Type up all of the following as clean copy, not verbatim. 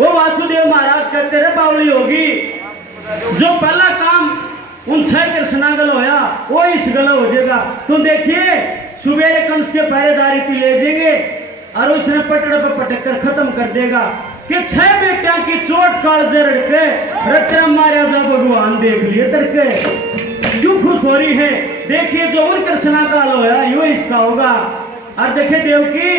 वो वासुदेव महाराज कहते रहे बावली होगी जो पहला काम उन 6 कृष्णागल होया वो इस गल हो जाएगा। तो देखिए सुबेरे कंस के पहरेदारी की ले जाएंगे और उसने पटड़ पर पटक कर खत्म कर देगा कि 6 बेटिया की चोट काल जड़ के रत्न मारा जा भगवान देख लिए तरके क्यों खुश हो रही है। देखिए जो उन कृष्णा काल होया यो इसका होगा। और देखिए देवकी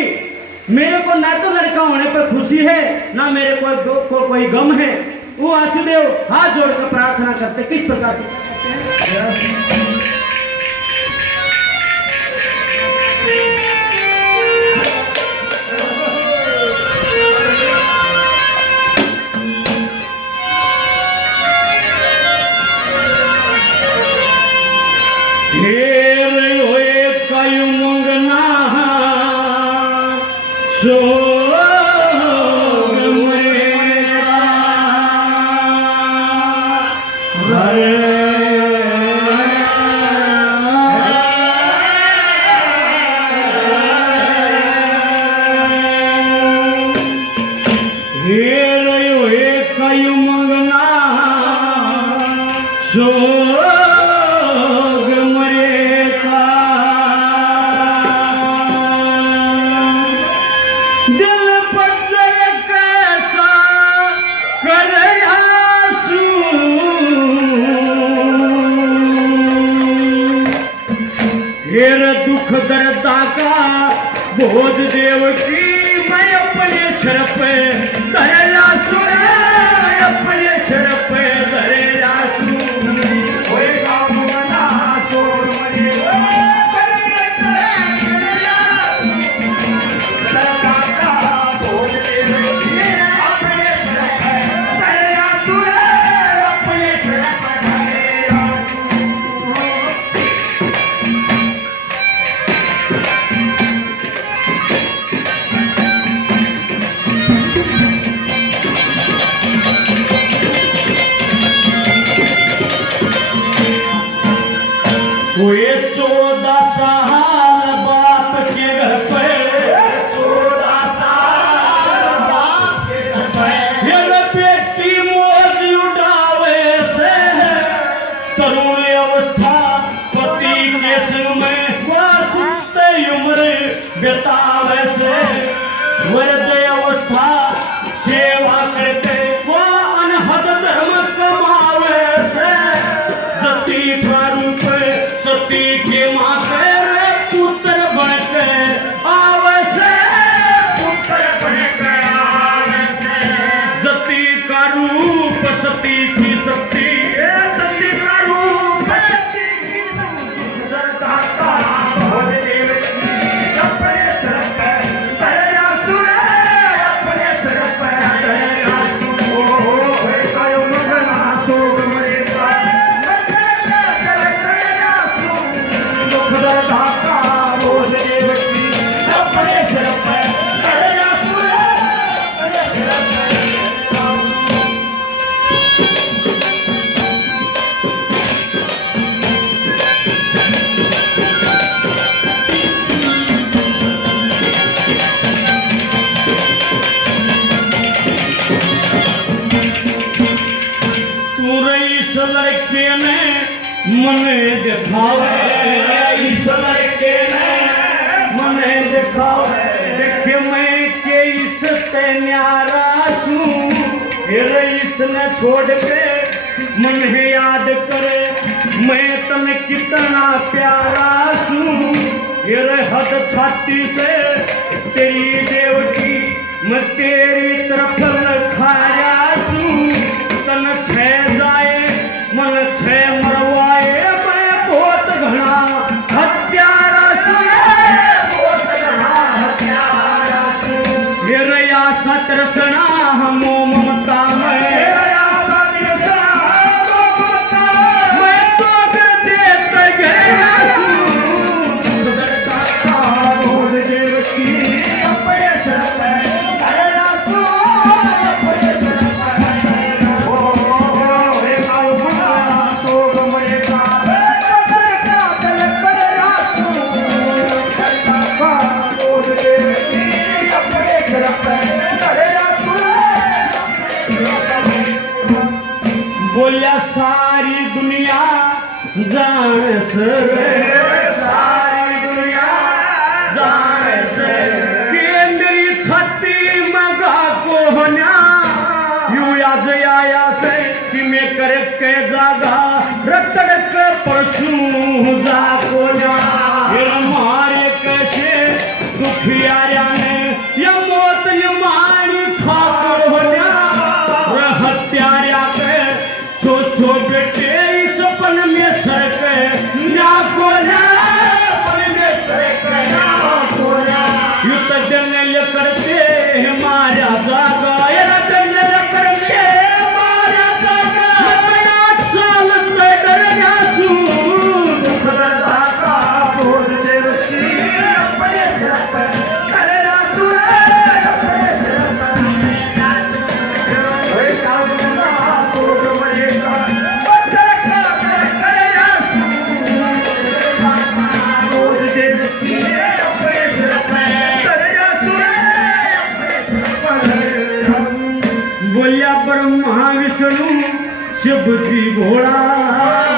मेरे को ना तो लड़का होने पर खुशी है ना मेरे को कोई गम है। वो वासुदेव हाथ जोड़कर प्रार्थना करते किस प्रकार से भोज देव की मैं अपने सर पे धरेला सुर अपने सर पे धरेला हुए 14 साल बाप के घर पे 14 साल बाप के घर पे फिर बेटी मौज उठावे से तरुण अवस्था पति के संग में सुनते उम्र बितावे से वृद्ध अवस्था सेवा करते वो अनहद धर्म कमावे से जति का रूप सती के माथे पुत्र बन के आवे से पुत्र बन के आवे से जति का रूप सती की शक्ति सती का रूप सती की दाता भोजदेव अपने सर पे धरेला सुर अपने सर पे धरेला सुर कायो मगना सोग मरे मने दिखावे इस लड़के ने मने दिखावे देखे मैं के इसते न्यारा सू फिर इसने छोड़ के मन याद करे मैं तने कितना प्यारा सू फिर हद छाती से तेरी देवकी मैं तेरी तरफ लखाया सू तन छे जाए मन छे मरवाए मैं बहुत घना हत्यारा बहुत घना हत्यारा ये रया सत्रसना हमो ममता में मैं तो देते गया सारी दुनिया जाने से सारी दुनिया जाने से कि मेरी छाती मगा को होना यूं आज आया से कि मैं करके जागा रटक परसू जा को जा मारे कैसे दुखियारिया ने ये मौत ये मारी ठाकुर होना हत्यारिया के छो बेटे इस सपन में सर के ना को ना सपन में सर के ना को ना युद्ध जंगल करते मारा जागा ये जंगल करते मारा जागा बड़ा साल से डर गया तू सदरता का बोझ देव की अपने सिर पर करना सुए अपने सिर पर काबूना सोच मरेगा पत्थर का करना बोझ देव की अपने सिर पर करना सुए अपने सिर पर बोलिया ब्रह्मा विष्णु शिव जी भोला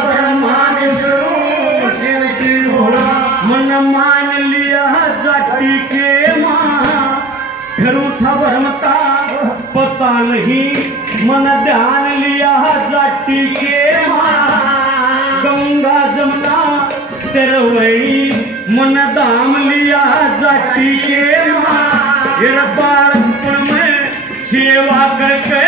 ब्रह्मा विष्णु शिव जी भोला मन मान लिया जाति के माँ फिर उठा भरमता पता नहीं मन ध्यान लिया जाति के माँ गंगा जमुना तेरवई मन दाम लिया जाति के माँ बालपन में सेवा करके